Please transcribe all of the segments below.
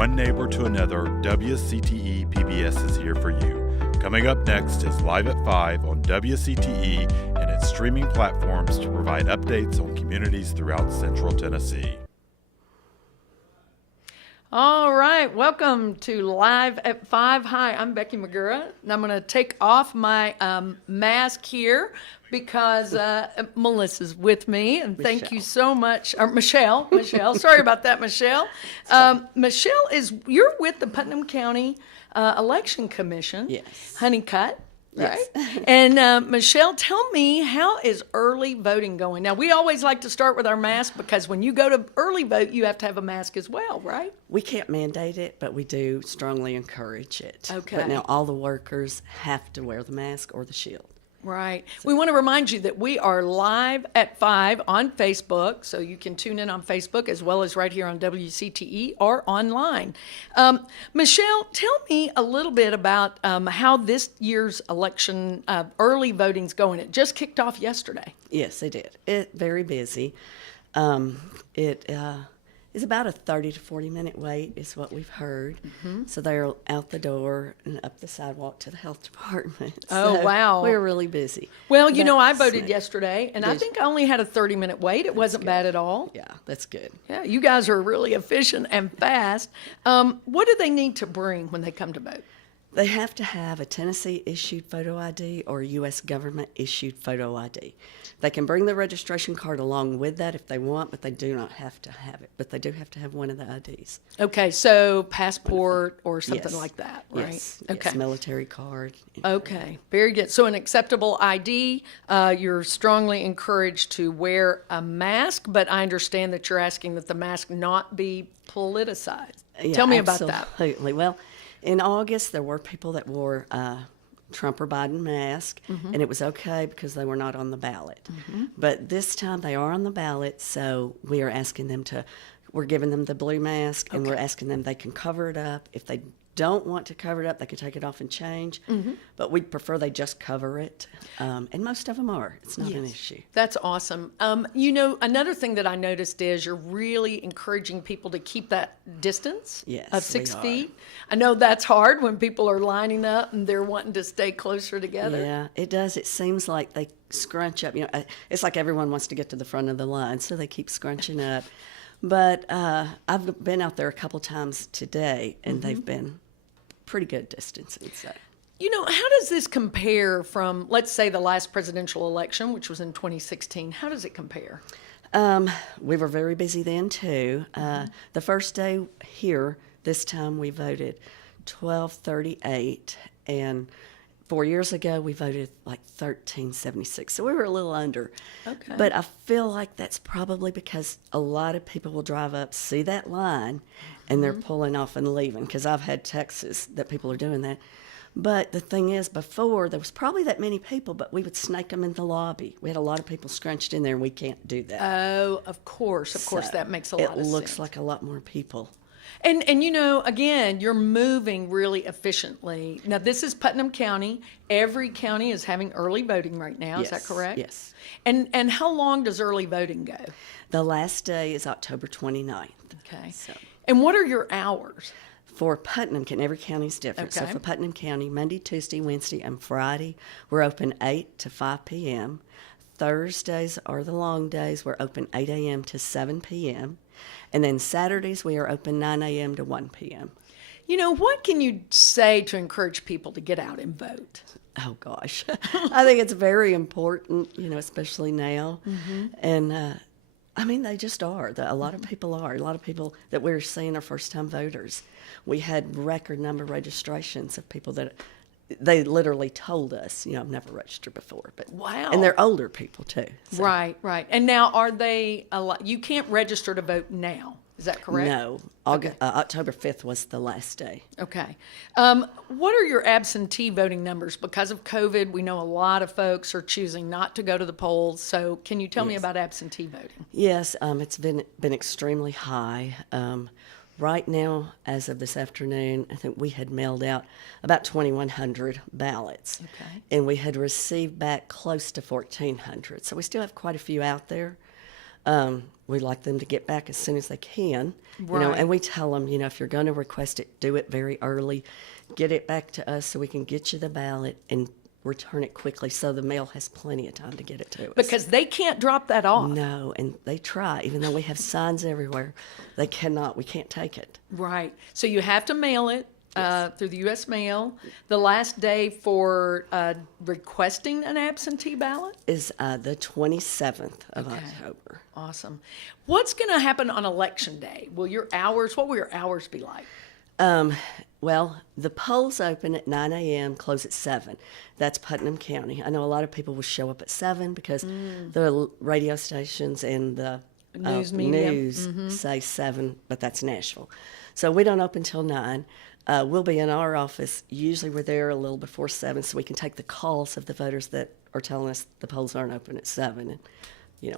one neighbor to another, WCTE PBS is here for you. Coming up next is Live at 5 on WCTE and its streaming platforms to provide updates on communities throughout Central Tennessee. All right, welcome to Live at 5. Hi, I'm Becky Magura, and I'm going to take off my mask here because Melissa's with me, and thank you so much. Michelle, sorry about that, Michelle. Michelle, you're with the Putnam County Election Commission. Yes. Honeycutt. Right. Yes. And Michelle, tell me, how is early voting going? Now, we always like to start with our mask because when you go to early vote, you have to have a mask as well, right? We can't mandate it, but we do strongly encourage it. Okay. But now all the workers have to wear the mask or the shield. Right. We want to remind you that we are live at 5 on Facebook, so you can tune in on Facebook as well as right here on WCTE or online. Michelle, tell me a little bit about how this year's election early voting's going. It just kicked off yesterday. Yes, it did. Very busy. It is about a 30 to 40 minute wait is what we've heard. Mm-hmm. So they're out the door and up the sidewalk to the health department. Oh, so wow. We're really busy. Well, I voted yesterday, and I think I only had a 30-minute wait. It wasn't good. Bad at all. Yeah, that's good. Yeah, you guys are really efficient and fast. What do they need to bring when they come to vote? They have to have a Tennessee-issued photo ID or a U.S. government-issued photo ID. They can bring the registration card along with that if they want, but they do not have to have it. But they do have to have one of the IDs. Okay, so passport or something Yes. like that, right? Yes, okay. yes, military card. Okay, very good. So an acceptable ID, you're strongly encouraged to wear a mask, but I understand that you're asking that the mask not be politicized. Yeah, Tell me about that. Absolutely. Well, in August, there were people that wore Trump or Biden mask, and it was okay because they were not on the ballot. Mm-hmm. But this time they are on the ballot, so we are asking them we're giving them the blue mask, and we're asking them they can cover it up. If they don't want to cover it up, they can take it off and change. Mm-hmm. But we'd prefer they just cover it. And most of them are. It's not an issue. That's awesome. Another thing that I noticed is you're really encouraging people to keep that distance of 6 feet. I know that's hard when people are lining up and they're wanting to stay closer together. Yeah, it does. It seems like they scrunch up. It's like everyone wants to get to the front of the line, so they keep scrunching up. But I've been out there a couple times today, and they've been pretty good distancing. So. How does this compare from, let's say, the last presidential election, which was in 2016? How does it compare? We were very busy then, too. The first day here, this time we voted 1238, and 4 years ago we voted like 1376, so we were a little under. Okay. But I feel like that's probably because a lot of people will drive up, see that line, and they're pulling off and leaving, because I've had texts that people are doing that. But the thing is, before, there was probably that many people, but we would snake them in the lobby. We had a lot of people scrunched in there, and we can't do that. Oh, of course, that makes a lot of sense. It looks like a lot more people. And again, you're moving really efficiently. Now, this is Putnam County. Every county is having early voting right now. Yes, is that correct? Yes. And how long does early voting go? The last day is October 29th. Okay. So. And what are your hours? For Putnam, every county's different. Okay. So for Putnam County, Monday, Tuesday, Wednesday, and Friday, we're open 8 to 5 p.m. Thursdays are the long days. We're open 8 a.m. to 7 p.m. And then Saturdays, we are open 9 a.m. to 1 p.m. What can you say to encourage people to get out and vote? Oh, gosh. I think it's very important, especially now. Mm-hmm. And, they just are. A lot of people are. A lot of people that we're seeing are first-time voters. We had record number of registrations of people that they literally told us, I've never registered before. But wow. And they're older people, too. So. Right. And now, are they, you can't register to vote now, is that correct? No. October 5th was the last day. Okay. What are your absentee voting numbers? Because of COVID, we know a lot of folks are choosing not to go to the polls. So can you tell me about absentee voting? Yes, it's been extremely high. Right now, as of this afternoon, I think we had mailed out about 2,100 ballots. Okay. And we had received back close to 1,400. So we still have quite a few out there. We like them to get back as soon as they can, Right. and we tell them, if you're going to request it, do it very early. Get it back to us so we can get you the ballot and return it quickly so the mail has plenty of time to get it to us. Because they can't drop that off. No, and they try. Even though we have signs everywhere, we can't take it. Right. So you have to mail it through the U.S. mail. The last day for requesting an absentee ballot? Is the 27th of October. Awesome. What's going to happen on Election Day? What will your hours be like? Well, the polls open at 9 a.m., close at 7. That's Putnam County. I know a lot of people will show up at 7 because the radio stations and the News media. news say 7, but that's Nashville. So we don't open till 9. We'll be in our office. Usually we're there a little before 7 so we can take the calls of the voters that are telling us the polls aren't open at 7. And,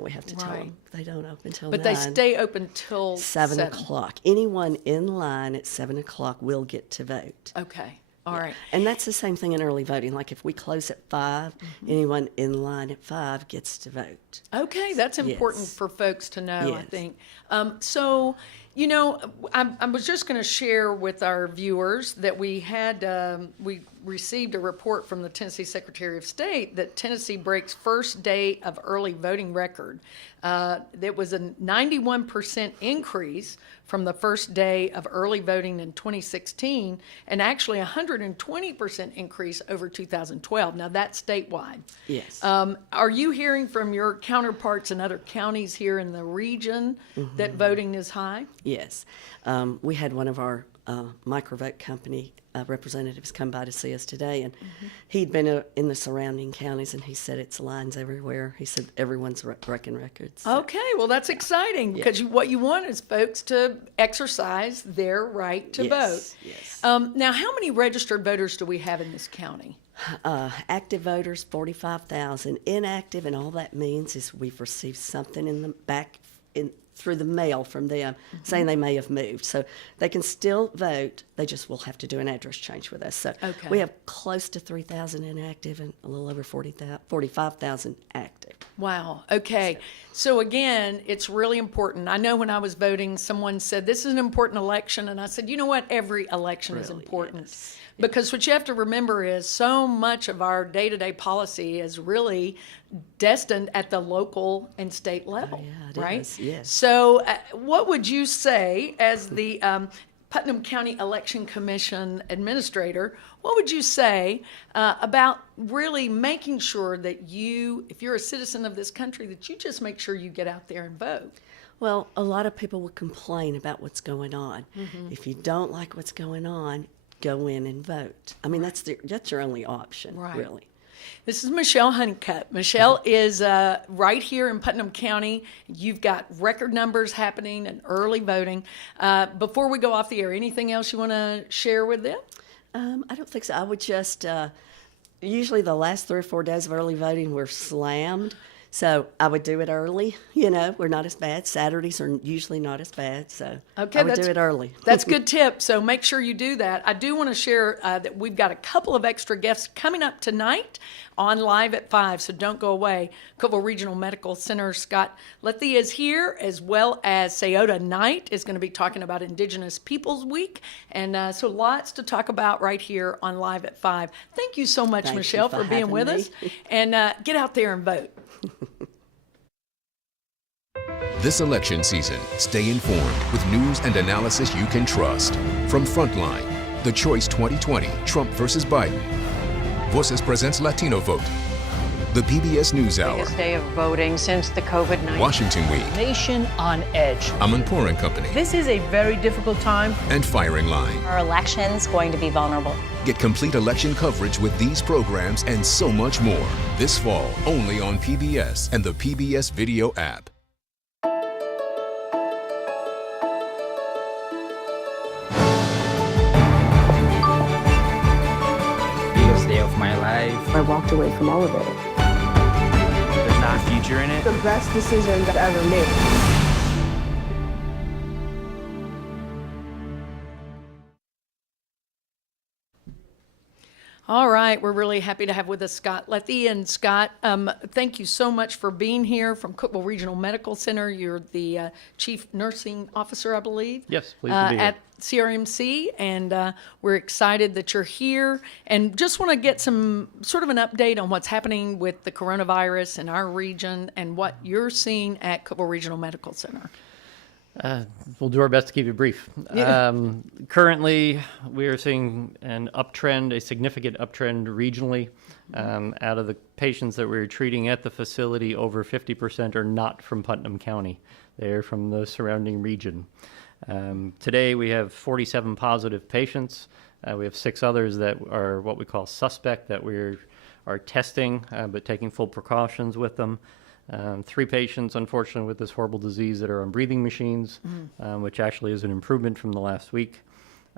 we have to tell them they don't open till 9. But they stay open till 7 o'clock. Anyone in line at 7 o'clock will get to vote. Okay. All right. And that's the same thing in early voting. Like if we close at 5, anyone in line at 5 gets to vote. Okay, that's important Yes. for folks to know, I Yes. think. So, I was just going to share with our viewers that we received a report from the Tennessee Secretary of State that Tennessee breaks first day of early voting record. There was a 91% increase from the first day of early voting in 2016, and actually a 120% increase over 2012. Now that's statewide. Yes. Are you hearing from your counterparts in other counties here in the region that voting is high? Yes. We had one of our microvote company representatives come by to see us today, and he'd been in the surrounding counties, and he said it's lines everywhere. He said everyone's breaking records. So. Okay, well that's exciting because what you want is folks to exercise their right to vote. Yes. Now, how many registered voters do we have in this county? Active voters, 45,000. Inactive, and all that means is we've received something in the back through the mail from them saying they may have moved. So they can still vote. They just will have to do an address change with us. So we have close to 3,000 inactive and a little over 45,000 active. Wow. Okay. So again, it's really important. I know when I was voting, someone said, this is an important election. And I said, you know what? Every election is important. Yes. Because what you have to remember is so much of our day-to-day policy is really destined at the local and state level, it right? is, yes. So what would you say as the Putnam County Election Commission administrator, what would you say about really making sure that if you're a citizen of this country, that you just make sure you get out there and vote? Well, a lot of people will complain about what's going on. If you don't like what's going on, go in and vote. I mean, that's your only option, really. This is Michele Honeycutt. Michele is right here in Putnam County. You've got record numbers happening and early voting. Before we go off the air, anything else you want to share with them? I don't think so. I would just, usually the last 3 or 4 days of early voting, we're slammed. So I would do it early. We're not as bad. Saturdays are usually not as bad. So I would do it early. That's a good tip. So make sure you do that. I do want to share that we've got a couple of extra guests coming up tonight on Live at 5. So don't go away. Cookeville Regional Medical Center, Scott Lethi is here, as well as Sayoto Knight is going to be talking about Indigenous Peoples Week. And so lots to talk about right here on Live at 5. Thank you so much, Thank Michele, you for being with having us. me. And get out there and vote. This election season, stay informed with news and analysis you can trust. From Frontline, The Choice 2020, Trump versus Biden. Voices presents Latino Vote. The PBS NewsHour. Biggest day of voting since the COVID-19. Washington Week. Nation on edge. Amanpour and Company. This is a very difficult time. And Firing Line. Our election's going to be vulnerable. Get complete election coverage with these programs and so much more this fall only on PBS and the PBS Video app. Day of my life. I walked away from all of it. There's not a future in it. The best decision I've ever made. All right, we're really happy to have with us Scott Lethi. And Scott, thank you so much for being here from Cookeville Regional Medical Center. You're the Chief Nursing Officer, I believe. Yes, pleased to be here. At CRMC, and we're excited that you're here. And just want to get some sort of an update on what's happening with the coronavirus in our region and what you're seeing at Cookeville Regional Medical Center. We'll do our best to keep it brief. Currently, we are seeing an uptrend, a significant uptrend regionally. Out of the patients that we're treating at the facility, over 50% are not from Putnam County. They're from the surrounding region. Today, we have 47 positive patients. We have 6 others that are what we call suspect, that we are testing, but taking full precautions with them. 3 patients, unfortunately, with this horrible disease that are on breathing machines, which actually is an improvement from the last week.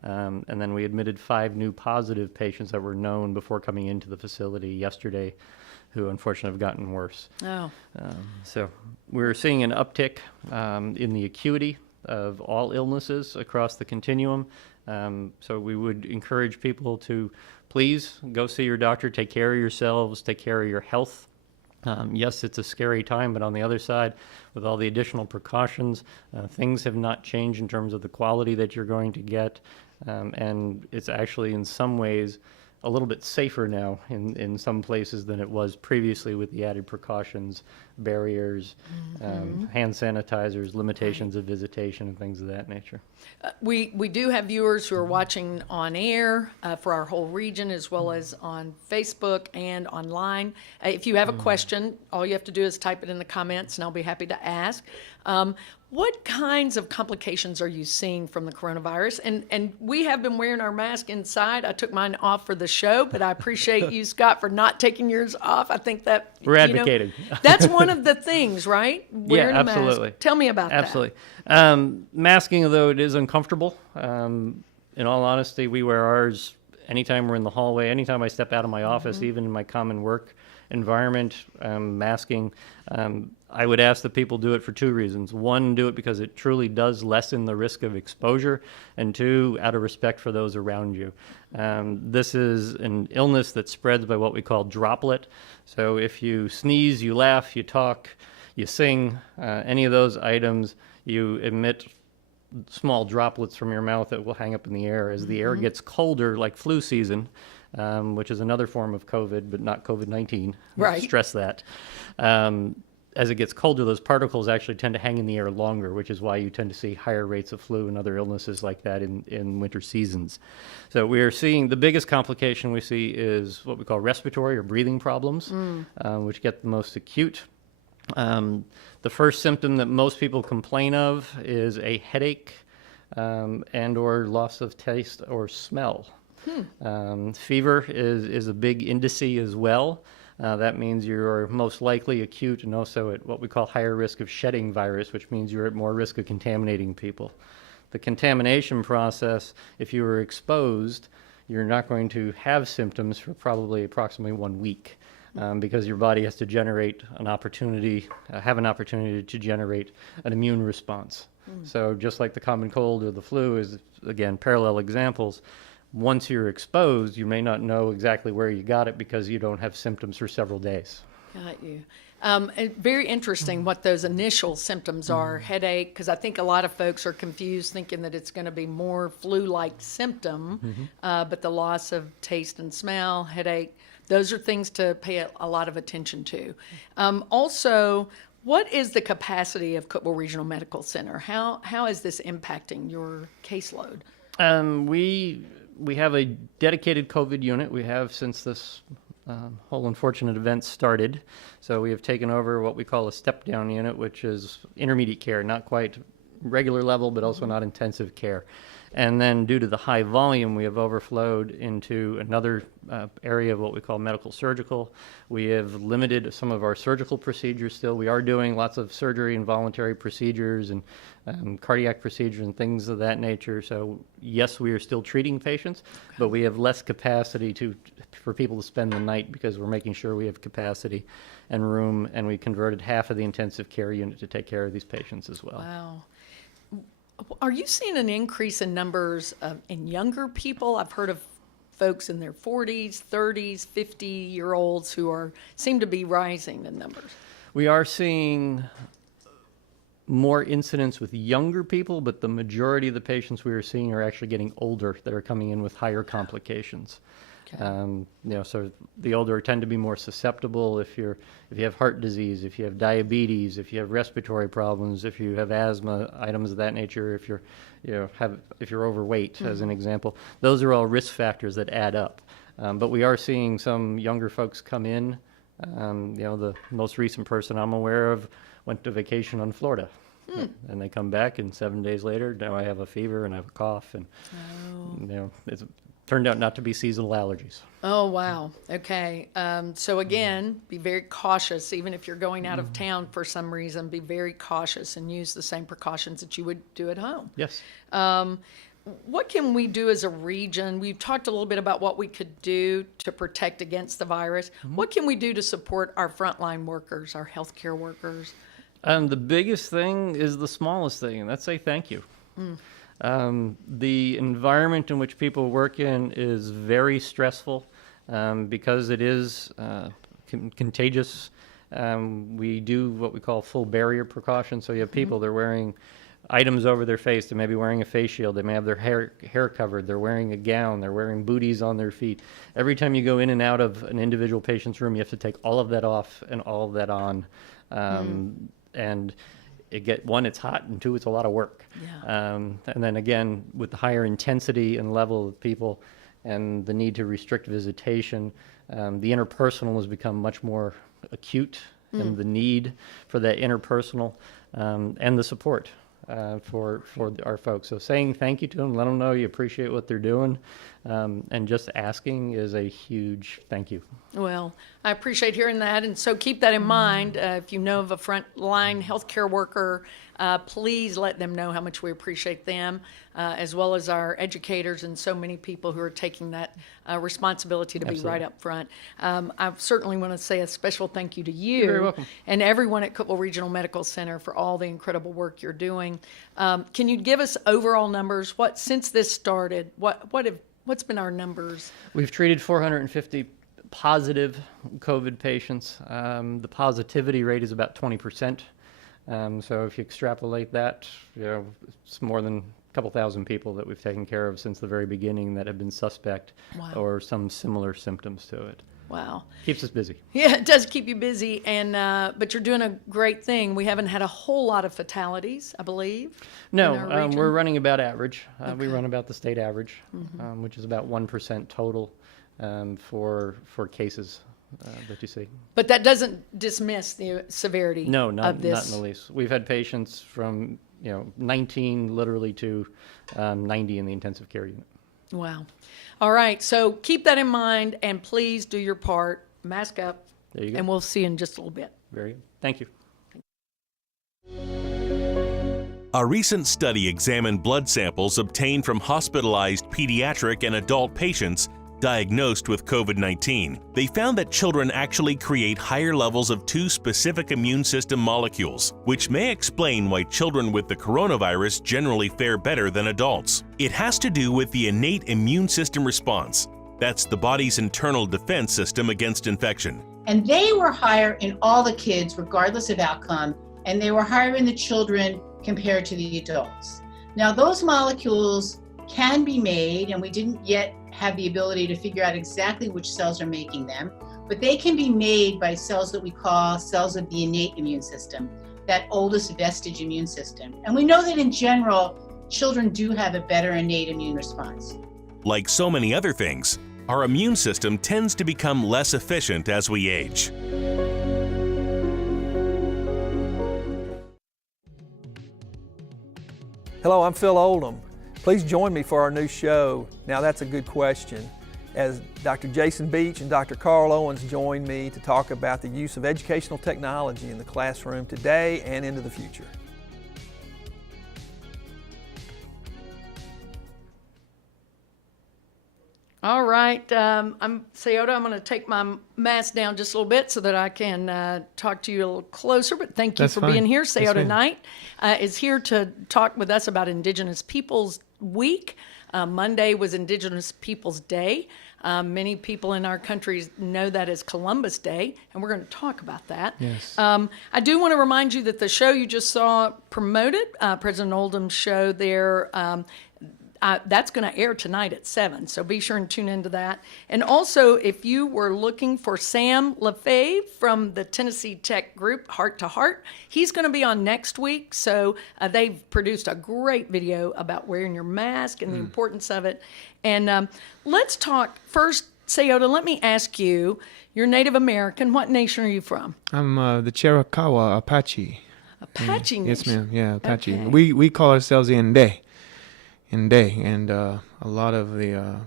And then we admitted 5 new positive patients that were known before coming into the facility yesterday, who unfortunately have gotten worse. Oh. So we're seeing an uptick in the acuity of all illnesses across the continuum. So we would encourage people to please go see your doctor, take care of yourselves, take care of your health. Yes, it's a scary time, but on the other side, with all the additional precautions, things have not changed in terms of the quality that you're going to get, and it's actually in some ways a little bit safer now in some places than it was previously, with the added precautions, barriers, hand sanitizers, limitations of visitation, and things of that nature. We do have viewers who are watching on air for our whole region, as well as on Facebook and online. If you have a question, all you have to do is type it in the comments, and I'll be happy to ask. What kinds of complications are you seeing from the coronavirus? And we have been wearing our mask inside. I took mine off for the show, but I appreciate you, Scott, for not taking yours off. I think that we're advocating. That's one of the things, right? Wearing absolutely. A mask. Tell me about absolutely. Masking, though it is uncomfortable, in all honesty, we wear ours anytime we're in the hallway, anytime I step out of my office, even in my common work environment, masking. I would ask that people do it for 2 reasons. 1, do it because it truly does lessen the risk of exposure, and 2, out of respect for those around you. This is an illness that spreads by what we call droplet. So if you sneeze, you laugh, you talk, you sing, any of those items, you emit small droplets from your mouth that will hang up in the air. As the air gets colder, like flu season, which is another form of COVID, but not COVID-19. Right. Stress that. As it gets colder, those particles actually tend to hang in the air longer, which is why you tend to see higher rates of flu and other illnesses like that in winter seasons. So we are seeing the biggest complication we see is what we call respiratory or breathing problems, which get the most acute. The first symptom that most people complain of is a headache and or loss of taste or smell. Fever is a big indice as well. That means you're most likely acute and also at what we call higher risk of shedding virus, which means you're at more risk of contaminating people. The contamination process, if you were exposed, you're not going to have symptoms for probably approximately 1 week. Because your body has to generate an opportunity, have an opportunity to generate an immune response. So just like the common cold or the flu is, again, parallel examples, once you're exposed, you may not know exactly where you got it because you don't have symptoms for several days. Got you. Very interesting what those initial symptoms are. Headache, because I think a lot of folks are confused thinking that it's going to be more flu-like symptom, but the loss of taste and smell, headache, those are things to pay a lot of attention to. Also, what is the capacity of Cookeville Regional Medical Center? How is this impacting your caseload? We have a dedicated COVID unit. We have since this whole unfortunate event started. So we have taken over what we call a step-down unit, which is intermediate care, not quite regular level, but also not intensive care. And then due to the high volume, we have overflowed into another area of what we call medical surgical. We have limited some of our surgical procedures still. We are doing lots of surgery and voluntary procedures and cardiac procedures and things of that nature. So yes, we are still treating patients, but we have less capacity for people to spend the night because we're making sure we have capacity and room, and we converted half of the intensive care unit to take care of these patients as well. Wow. Are you seeing an increase in numbers in younger people? I've heard of folks in their 40s, 30s, 50-year-olds who seem to be rising in numbers? We are seeing more incidents with younger people, but the majority of the patients we are seeing are actually getting older that are coming in with higher complications. So the older tend to be more susceptible. If you have heart disease, if you have diabetes, if you have respiratory problems, if you have asthma, items of that nature, if you're overweight, as an example, those are all risk factors that add up. But we are seeing some younger folks come in. The most recent person I'm aware of went to vacation on Florida. And they come back, and 7 days later, now I have a fever and I have a cough, and it's turned out not to be seasonal allergies. Oh, wow. Okay. So again, be very cautious. Even if you're going out of town for some reason, be very cautious and use the same precautions that you would do at home. Yes. What can we do as a region? We've talked a little bit about what we could do to protect against the virus. What can we do to support our frontline workers, our healthcare workers? The biggest thing is the smallest thing, and that's say thank you. The environment in which people work in is very stressful because it is contagious. We do what we call full barrier precautions. So you have people, they're wearing items over their face. They may be wearing a face shield. They may have their hair covered. They're wearing a gown. They're wearing booties on their feet. Every time you go in and out of an individual patient's room, you have to take all of that off and all of that on. And one, it's hot, and two, it's a lot of work. Yeah. And then again, with the higher intensity and level of people and the need to restrict visitation, the interpersonal has become much more acute, and the need for that interpersonal and the support for our folks. So saying thank you to them, let them know you appreciate what they're doing, and just asking is a huge thank you. Well, I appreciate hearing that, and so keep that in mind. If you know of a frontline healthcare worker, please let them know how much we appreciate them, as well as our educators and so many people who are taking that responsibility to be right up front. I certainly want to say a special thank you to you. You're very welcome. And everyone at Cookeville Regional Medical Center for all the incredible work you're doing. Can you give us overall numbers? Since this started, what's been our numbers? We've treated 450 positive COVID patients. The positivity rate is about 20%. So if you extrapolate that, it's more than a couple thousand people that we've taken care of since the very beginning that have been suspect or some similar symptoms to it. Wow. Keeps us busy. Yeah, it does keep you busy, but you're doing a great thing. We haven't had a whole lot of fatalities, I believe. No, in our region. we're running about average. We run about the state average, which is about 1% total for cases that you see. But that doesn't dismiss the severity No, of not this. in the least. We've had patients from 19 literally to 90 in the intensive care unit. Wow. All right, so keep that in mind, and please do your part. Mask up. There you go. And we'll see you in just a little bit. Very good. Thank you. A recent study examined blood samples obtained from hospitalized pediatric and adult patients diagnosed with COVID-19. They found that children actually create higher levels of two specific immune system molecules, which may explain why children with the coronavirus generally fare better than adults. It has to do with the innate immune system response. That's the body's internal defense system against infection. And they were higher in all the kids, regardless of outcome, and they were higher in the children compared to the adults. Now, those molecules can be made, and we didn't yet have the ability to figure out exactly which cells are making them, but they can be made by cells that we call cells of the innate immune system, that oldest vestige immune system. And we know that in general, children do have a better innate immune response. Like so many other things, our immune system tends to become less efficient as we age. Hello, I'm Phil Oldham. Please join me for our new show, Now That's a Good Question, as Dr. Jason Beach and Dr. Carl Owens join me to talk about the use of educational technology in the classroom today and into the future. All right, I'm Sayoto. I'm going to take my mask down just a little bit so that I can talk to you a little closer, but thank you for being here. Sayoto Knight is here to talk with us about Indigenous Peoples week. Monday was Indigenous Peoples Day. Many people in our country know that as Columbus Day, and we're going to talk about that. Yes. I do want to remind you that the show you just saw promoted, President Oldham's show there, that's going to air tonight at 7, so be sure and tune into that. And also, if you were looking for Sam Lefebvre from the Tennessee Tech group, Heart to Heart, he's going to be on next week. So they've produced a great video about wearing your mask and the importance of it. And let's talk first, Sayoto, let me ask you, you're Native American. What nation are you from? I'm the Cherokee Apache. Apache nation? Yes, ma'am. Yeah, Apache. Okay. We call ourselves the Inde. And a lot of the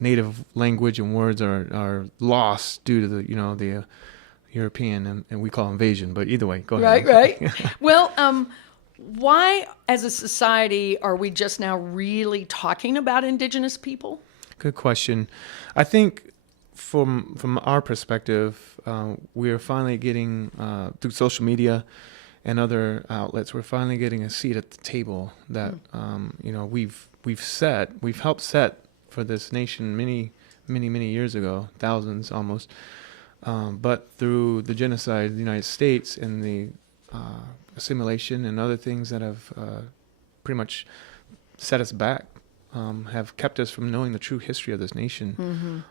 native language and words are lost due to the European and we call invasion. But either way, go ahead. Right. Well, why, as a society, are we just now really talking about Indigenous people? Good question. I think from our perspective, we are finally getting through social media and other outlets, we're finally getting a seat at the table that we've helped set for this nation many years ago, thousands almost. But through the genocide of the United States and the assimilation and other things that have pretty much set us back, have kept us from knowing the true history of this nation.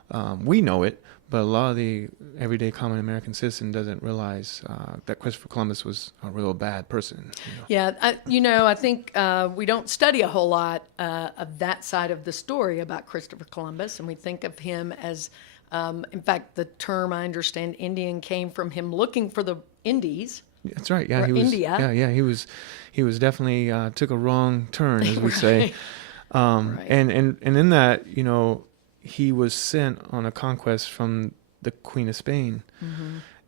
We know it, but a lot of the everyday common American citizen doesn't realize that Christopher Columbus was a real bad person. Yeah, I think we don't study a whole lot of that side of the story about Christopher Columbus, and we think of him as, in fact, the term, I understand, Indian came from him looking for the Indies. That's right. Yeah, or he was. India. Yeah, he was definitely took a wrong turn, as we say. Right. And in that, he was sent on a conquest from the Queen of Spain.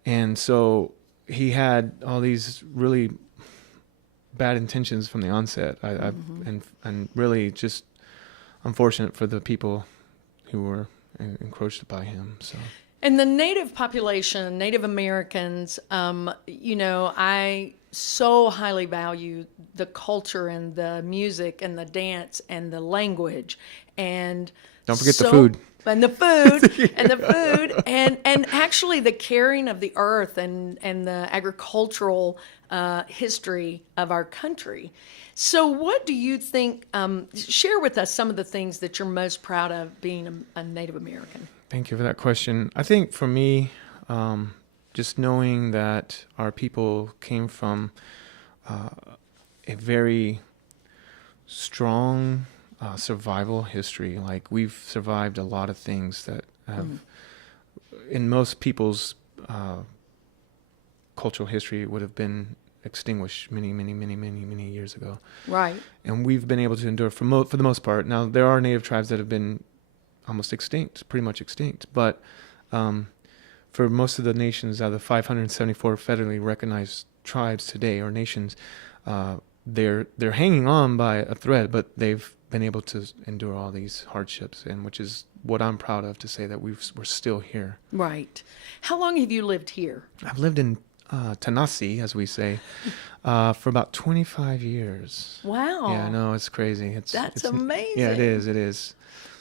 And so he had all these really bad intentions from the onset. And really just unfortunate for the people who were encroached by him. So. And the Native population, Native Americans, I so highly value the culture and the music and the dance and the language and don't forget the food. And the food and the food and actually the caring of the earth and the agricultural history of our country. So what do you think, share with us some of the things that you're most proud of being a Native American? Thank you for that question. I think for me, just knowing that our people came from a very strong survival history. Like we've survived a lot of things that have, in most people's cultural history, would have been extinguished many years ago. Right. And we've been able to endure for the most part. Now there are native tribes that have been almost extinct, pretty much extinct. But for most of the nations out of the 574 federally recognized tribes today, or nations, they're hanging on by a thread, but they've been able to endure all these hardships, and which is what I'm proud of, to say that we're still here. Right. How long have you lived here? I've lived in Tanasi, as we say, for about 25 years. Wow. Yeah, no, it's crazy. That's amazing. Yeah, it is.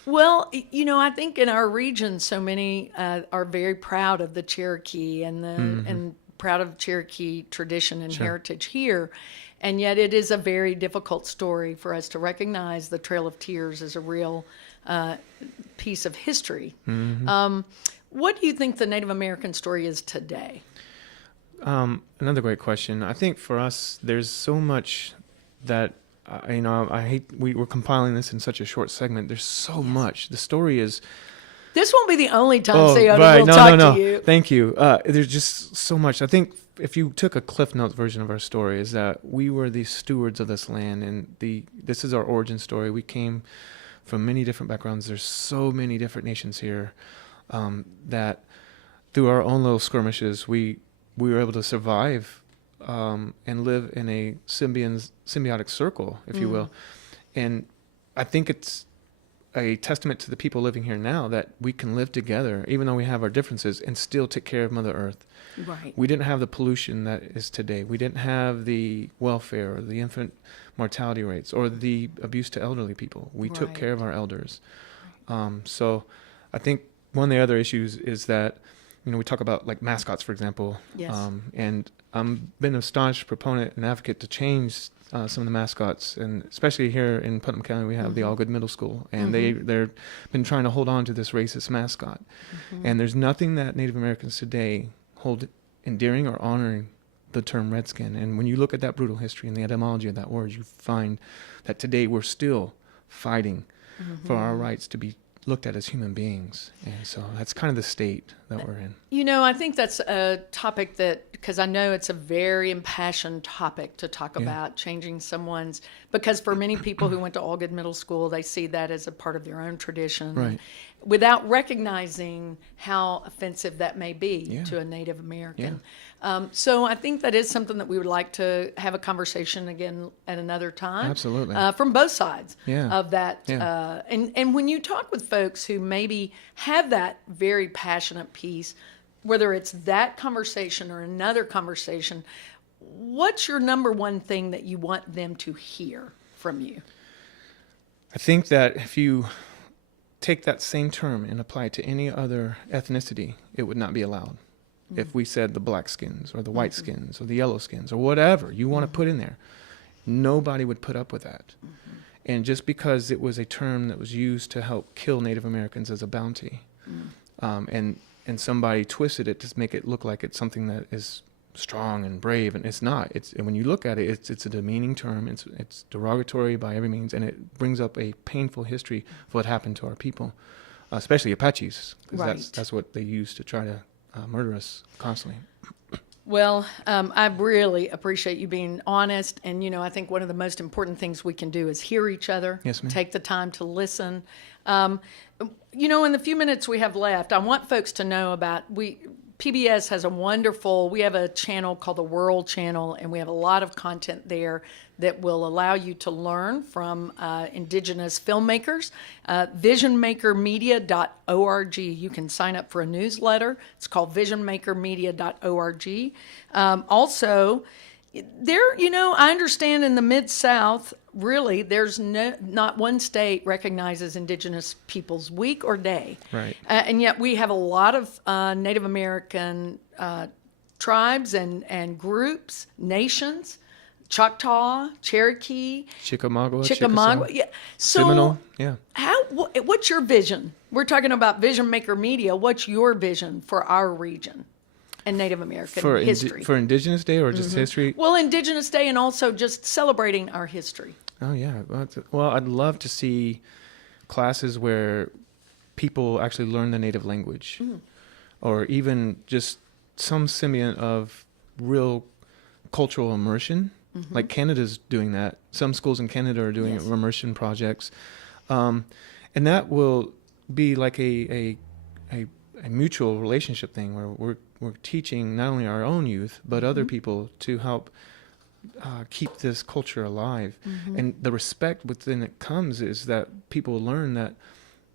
Well, I think in our region, so many are very proud of the Cherokee and and proud of Cherokee tradition and heritage here. And yet it is a very difficult story for us to recognize the Trail of Tears as a real piece of history. What do you think the Native American story is today? Another great question. I think for us, there's so much that I hate. We're compiling this in such a short segment. There's so much. The story is. This won't be the only time Sayoto will talk to you. Thank you. There's just so much. I think if you took a Cliff Notes version of our story, is that we were the stewards of this land, and this is our origin story. We came from many different backgrounds. There's so many different nations here that through our own little skirmishes, we were able to survive and live in a symbiotic circle, if you will. And I think it's a testament to the people living here now that we can live together, even though we have our differences, and still take care of Mother Earth. Right. We didn't have the pollution that is today. We didn't have the welfare or the infant mortality rates or the abuse to elderly people. We took care of our elders. So I think one of the other issues is that, we talk about like mascots, for example. Yes. And I've been a staunch proponent and advocate to change some of the mascots, and especially here in Putnam County, we have the All Good Middle School, and they've been trying to hold on to this racist mascot. And there's nothing that Native Americans today hold endearing or honoring the term redskin. And when you look at that brutal history and the etymology of that word, you find that today we're still fighting for our rights to be looked at as human beings. And so that's kind of the state that we're in. I think that's a topic that, because I know it's a very impassioned topic to talk about, changing someone's, because for many people who went to All Good Middle School, they see that as a part of their own tradition. Right. Without recognizing how offensive that may be to a Native American. So I think that is something that we would like to have a conversation again at another time. Absolutely. From both sides of that. Yeah. And when you talk with folks who maybe have that very passionate piece, whether it's that conversation or another conversation, what's your number one thing that you want them to hear from you? I think that if you take that same term and apply it to any other ethnicity, it would not be allowed. If we said the black skins or the white skins or the yellow skins or whatever you want to put in there, nobody would put up with that. And just because it was a term that was used to help kill Native Americans as a bounty, and somebody twisted it to make it look like it's something that is strong and brave, and it's not. And when you look at it, it's a demeaning term. It's derogatory by every means, and it brings up a painful history of what happened to our people, especially Apaches, because that's what they used to try to murder us constantly. Well, I really appreciate you being honest, and I think one of the most important things we can do is hear each other. Yes, ma'am. Take the time to listen. In the few minutes we have left, I want folks to know about PBS has we have a channel called the World Channel, and we have a lot of content there that will allow you to learn from Indigenous filmmakers. Visionmakermedia.org. You can sign up for a newsletter. It's called visionmakermedia.org. Also, I understand in the Mid-South, really, there's not one state recognizes Indigenous Peoples Week or Day. Right. And yet we have a lot of Native American tribes and groups, nations, Choctaw, Cherokee, Chickamauga, yeah. So Seminole, yeah. What's your vision? We're talking about Vision Maker Media. What's your vision for our region and Native American history? For Indigenous Day or just history? Well, Indigenous Day and also just celebrating our history. Oh, yeah. Well, I'd love to see classes where people actually learn the native language, or even just some simian of real cultural immersion. Like Canada's doing that. Some schools in Canada are doing immersion projects. And that will be like a mutual relationship thing where we're teaching not only our own youth, but other people to help keep this culture alive. And the respect within it comes is that people learn that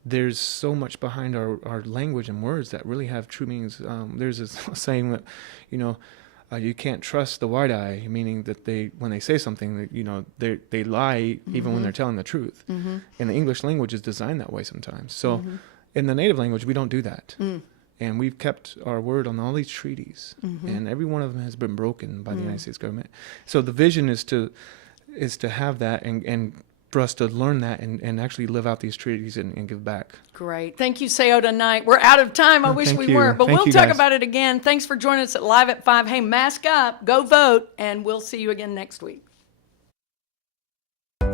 there's so much behind our language and words that really have true meanings. There's this saying that, you can't trust the white eye, meaning that when they say something, they lie even when they're telling the truth. And the English language is designed that way sometimes. So in the native language, we don't do that. And we've kept our word on all these treaties, and every one of them has been broken by the United States government. So the vision is to have that and for us to learn that and actually live out these treaties and give back. Great. Thank you, Sayoto Knight. We're out of time. I wish we weren't, but we'll talk about it again. Thanks for joining us at Live at 5. Hey, mask up, go vote, and we'll see you again next week.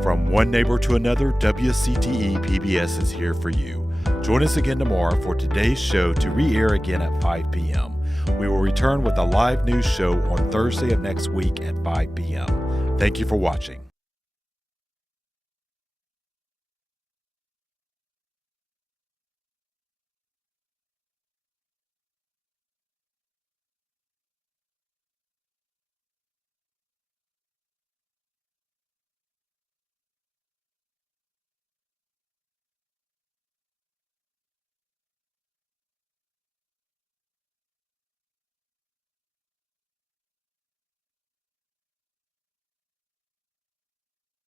From one neighbor to another, WCTE PBS is here for you. Join us again tomorrow for today's show to re-air again at 5 p.m. We will return with a live news show on Thursday of next week at 5 p.m. Thank you for watching.